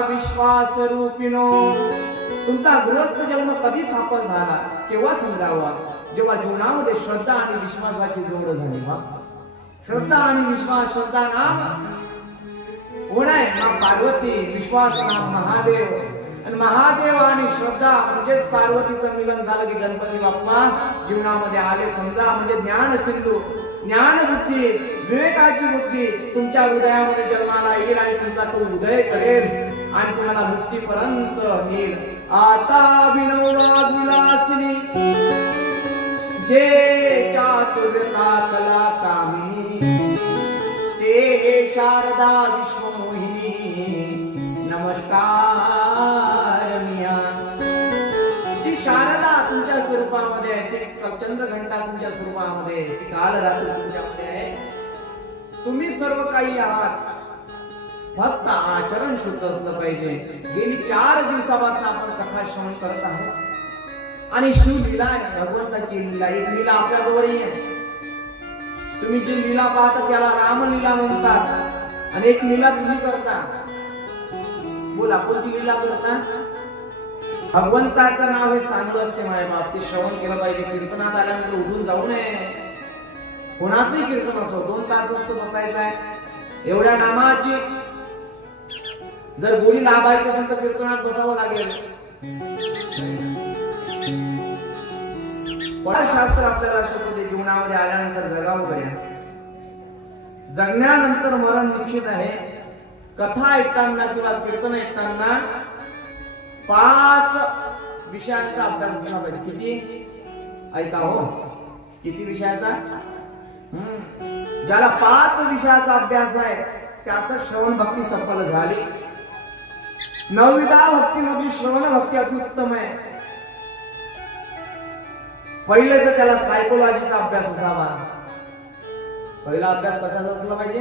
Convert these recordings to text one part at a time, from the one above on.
विश्वास रूपिनो. तुमचा गृहस्थ जन्म कधी सफल झाला केव्हा समजावा, जेव्हा जीवनामध्ये श्रद्धा आणि विश्वासाची जोड झाली. श्रद्धा आणि विश्वास. श्रद्धा नाम कोण आहे? मां पार्वती. विश्वास नाम महादेव. आणि महादेव आणि श्रद्धा म्हणजेच पार्वतीचं मिलन झालं की गणपती बाप्पा जीवनामध्ये आले समजा. म्हणजे ज्ञान सिंधू, ज्ञान बुद्धी, विवेकाची बुद्धी तुमच्या हृदयामध्ये जन्माला येईल आणि तुमचा तो उदय करेल आणि तुम्हाला मुक्तीपर्यंत नेईल. आता विनोदा विलासिनी जे चातुर्यता कला कामिनी, ते शारदा विश्वमोहिनी. नमस्कार मिया. ती शारदा तुमच्या स्वरूपामध्ये आहे, ती चंद्रघंटा तुमच्या स्वरूपामध्ये आहे, ती कालरात्र तुमच्यामध्ये आहे. तुम्ही सर्व काही आहात, फक्त आचरण शुद्ध असलं पाहिजे. गेली 4 दिवसापासून आपण कथा श्रवण करत आहोत आणि शिव लीला आहे, भगवंताची लीला. एक लीला आपल्याजवळ आहे. तुम्ही जी लीला पाहता त्याला रामलीला म्हणतात आणि एक लीला तुम्ही करता. बोला कोणती लीला करता? भगवंताचं नाव हे चांगलं असते माय बाप, ते श्रवण केलं पाहिजे. कीर्तनात आल्यानंतर उठून जाऊ नये. कोणाचंही कीर्तन असो 2 तास असतो बसायचं आहे. एवढ्या नामाची जर गोळी लाभायची असेल तर कीर्तनात बसावं लागेल. शास्त्र आपल्याला शिकवते जीवनामध्ये आल्यानंतर जगावं करूया. जगण्यानंतर मरण निश्चित आहे. कथा ऐकताना किंवा कीर्तन ऐकताना 5 विषयांचा अभ्यास असला पाहिजे. किती? ऐका हो, किती विषयाचा? ज्याला 5 विषयाचा अभ्यास आहे त्याचं श्रवण भक्ती सफल झाली. 9विधा भक्तीमध्ये श्रवण भक्ती अत्युत्तम आहे. पहिले तर त्याला सायकोलॉजीचा अभ्यास असावा. पहिला अभ्यास कशाचा असला पाहिजे?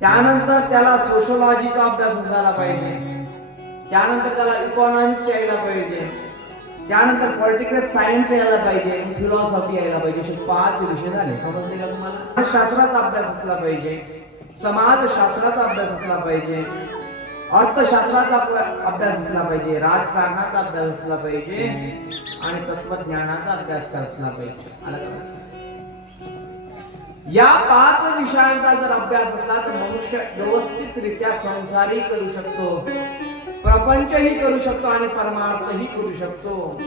त्यानंतर त्याला सोशलॉजीचा अभ्यास असायला पाहिजे. त्यानंतर त्याला इकॉनॉमिक्स यायला पाहिजे. त्यानंतर पॉलिटिकल सायन्स यायला पाहिजे, फिलॉसॉफी यायला पाहिजे. असे 5 विषय झाले. समजले का तुम्हाला? शास्त्राचा अभ्यास असला पाहिजे, समाजशास्त्राचा अभ्यास असला पाहिजे, अर्थशास्त्राचा अभ्यास असला पाहिजे, राजकारणाचा अभ्यास असला पाहिजे आणि तत्वज्ञानाचा अभ्यास असला पाहिजे. आला का? या 5 विषयांचा जर अभ्यास असला तर मनुष्य व्यवस्थितरित्या संसारही करू शकतो, प्रपंचही करू शकतो आणि परमार्थही करू शकतो.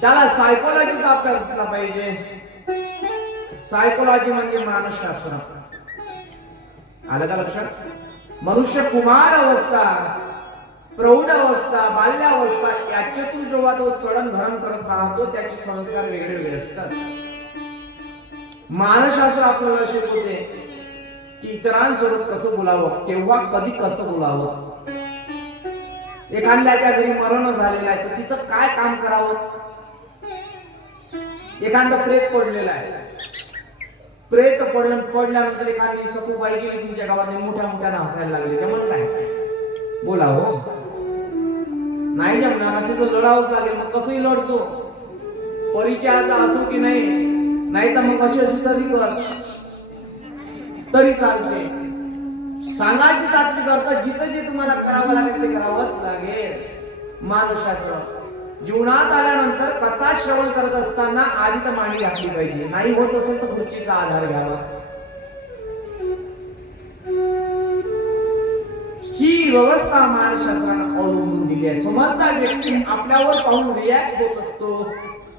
त्याला सायकोलॉजीचा अभ्यास असला पाहिजे. सायकोलॉजी म्हणजे मानसशास्त्र. आलं का लक्षात? मनुष्य कुमार अवस्था, प्रौढ अवस्था, बाल्यावस्था याच्यातून जेव्हा तो चढण धरण करत राहतो त्याचे संस्कार वेगळे वेगळे असतात. मानसशास्त्र आपल्याला शिकवते की इतरांसोबत कसं बोलावं, केव्हा कधी कसं बोलावं. एखाद्याच्या घरी मरण झालेलं आहे तर तिथं काय काम करावं. एखादं प्रेत पडलेलं आहे, प्रेत पडल्यानंतर एखादी सखूबाई गेली तुमच्या गावात, मोठ्या मोठ्यानं हसायला लागले, जमन काय? बोला हो. नाही जमणार, तिथं लढावंच लागेल. मग कसंही लढतो, परिचयाचा असो की नाही तर मग अशी तरी कर तरी चालते. सांगायची तात्विक अर्थ जिथं जे तुम्हाला करावं लागेल ते करावंच लागेल. मानसशास्त्र जीवनात आल्यानंतर कथा श्रवण करत असताना आधी तर मांडी घातली पाहिजे. नाही होत असेल तर खुर्चीचा आधार घ्यावा. ही व्यवस्था मानसशास्त्राने अवलंबून दिली आहे. समोरचा व्यक्ती आपल्यावर पाहून रिॲक्ट होत असतो.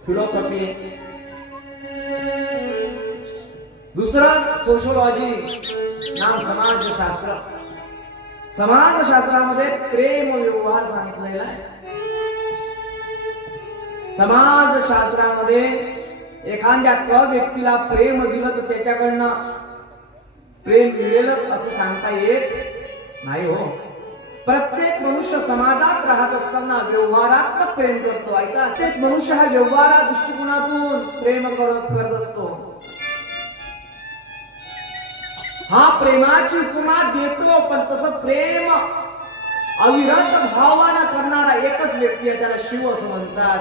फिलॉसॉफी. दुसरं सोशलॉजी नाम समाजशास्त्र. समाजशास्त्रामध्ये प्रेम व्यवहार सांगितलेला आहे. समाजशास्त्रामध्ये एखाद्या व्यक्तीला प्रेम दिलं तर त्याच्याकडनं प्रेम मिळेलच असं सांगता येत नाही हो. प्रत्येक मनुष्य समाजात राहत असताना व्यवहारात प्रेम करतो. ऐका, प्रत्येक मनुष्य हा व्यवहार दृष्टिकोनातून प्रेम करत असतो. हा प्रेमाची उपमा देतो, पण तसं प्रेम अविरत भावानं करणारा एकच व्यक्ती आहे, त्याला शिव असं म्हणतात.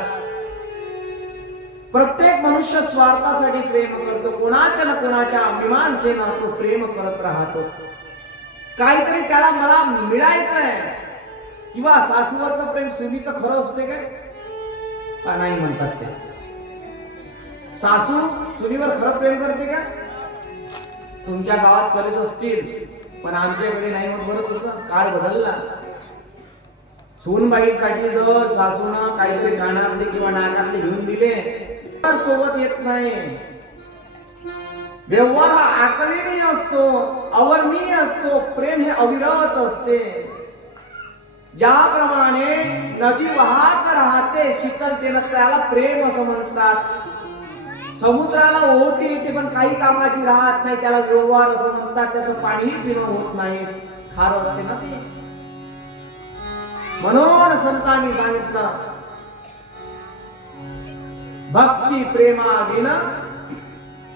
प्रत्येक मनुष्य स्वार्थासाठी प्रेम करतो. कोणाच्या ना कोणाच्या मीमांसेनं तो प्रेम करत राहतो. काहीतरी त्याला मला मिळायचंय. किंवा सासूवरचं प्रेम सुनीचं खरं असते काय? का नाही म्हणतात ते. सासू सुनीवर खरं प्रेम करते का? तुमच्या गावात करत असतील, पण आमच्याकडे नाही. मग बरं तसं काळ बदलला. सूनबाईसाठी जर सासूनं काहीतरी कानातले किंवा नाकातले घेऊन दिले तर सोबत येत नाही. व्यवहार हा आकलनीय असतो, अवर्णनीय असतो. प्रेम हे अविरत असते. ज्याप्रमाणे नदी वाहत राहते शीतलतेनं, त्याला प्रेम असं म्हणतात. समुद्राला ओहोटी येते पण काही कामाची राहत नाही, त्याला व्यवहार असं म्हणतात. त्याचं पाणीही पिणं होत नाही, खारं असते ना ते. म्हणून संतांनी सांगितलं, भक्ती प्रेमा विना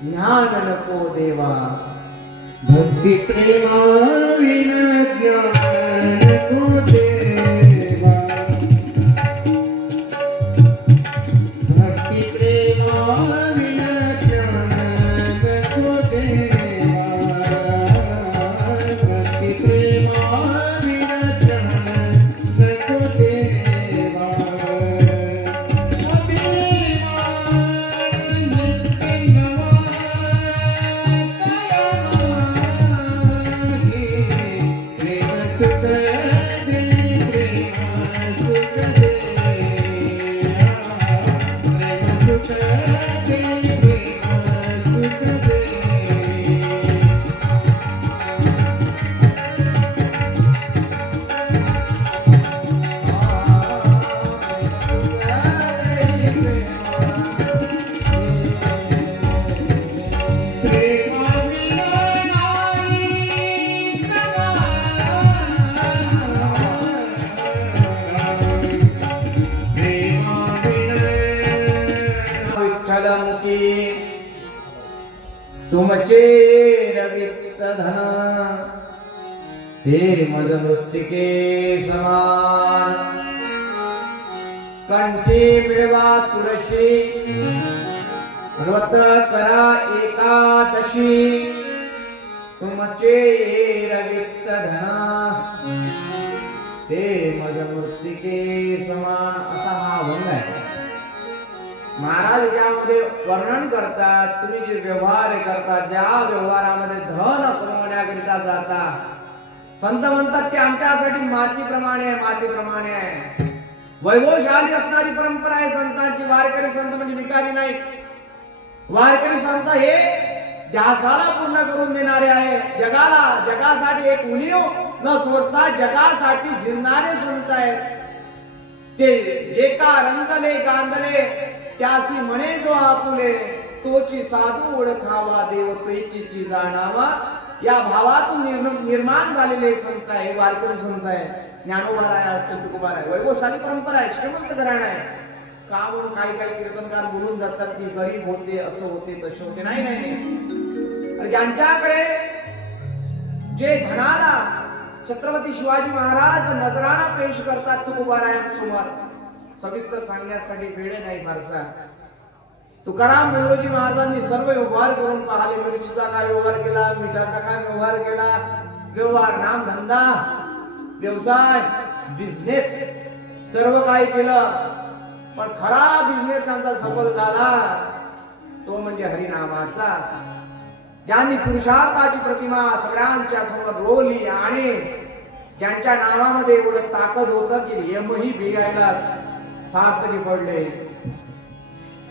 ज्ञान नको देवा. भक्ती प्रेमा विना ज्ञान नको देवा. भक्ती प्रेमा विना ज्ञान नको देवा. भक्ती प्रेमा विना ज्ञान नको देवा. तुमचे रवित धन हे मज मृत्तिके समान. कंठी मिळवा तुळशी व्रत करा एकादशी. तुमचे रवित धन हे मज मृत्तिके समान. असा हा अभंग आहे. महाराज यामध्ये वर्णन करतात, तुम्ही जे व्यवहार करता, ज्या व्यवहारामध्ये धन कमवण्याकरिता जाता, संत म्हणतात ते आमच्यासाठी मातीप्रमाणे आहे, मातीप्रमाणे आहे. वैभवशाली असणारी परंपरा आहे संतांची. वारकरी संत म्हणजे भिकारी नाहीत. वारकरी संत हे ध्यासाला पूर्ण करून देणारे आहे. जगासाठी एक उणीव न सोडता जगासाठी झिरणारे संत आहेत. ते जे का रंजले गांधले त्यासी म्हणे जो आपुले. तोची साधू ओळखावा देव तोची जाणावा. या भावातून निर्माण झालेले संत आहे, वारकरी संत आहे. ज्ञानोबा आहे, असतील तुकोबा आहे. वैभवशाली परंपरा आहे, श्रीमंत घराणं आहे. का म्हणून काही कीर्तनकार बोलून जातात की गरीब होते, असं होते, तसे होते. नाही नाही. ज्यांच्याकडे जे धनाला छत्रपती शिवाजी महाराज नजराणा पेश करतात तुकोबारायांसमोर, सविस्तर सांगण्यासाठी वेळ नाही फारसा. तुकाराम मुंडोजी महाराजांनी सर्व व्यवहार करून पाहिले. मिरचीचा काय व्यवहार केला, मिठाचा काय व्यवहार केला, व्यवहार नाम धंदा व्यवसाय बिझनेस सर्व काही केलं. पण खरा बिझनेस त्यांचा सफल झाला तो म्हणजे हरिनामाचा. ज्यांनी पुरुषार्थाची प्रतिमा सगळ्यांच्या समोर रोवली आणि ज्यांच्या नावामध्ये एवढं ताकद होतं की यमही भिगायला सार्थकी पडले.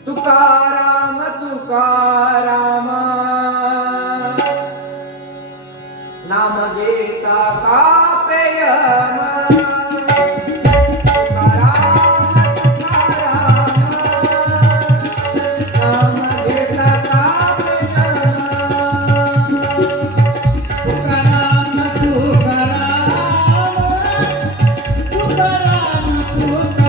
तुकाराम तुकाराम नाम घेता कापे यम. तुकाराम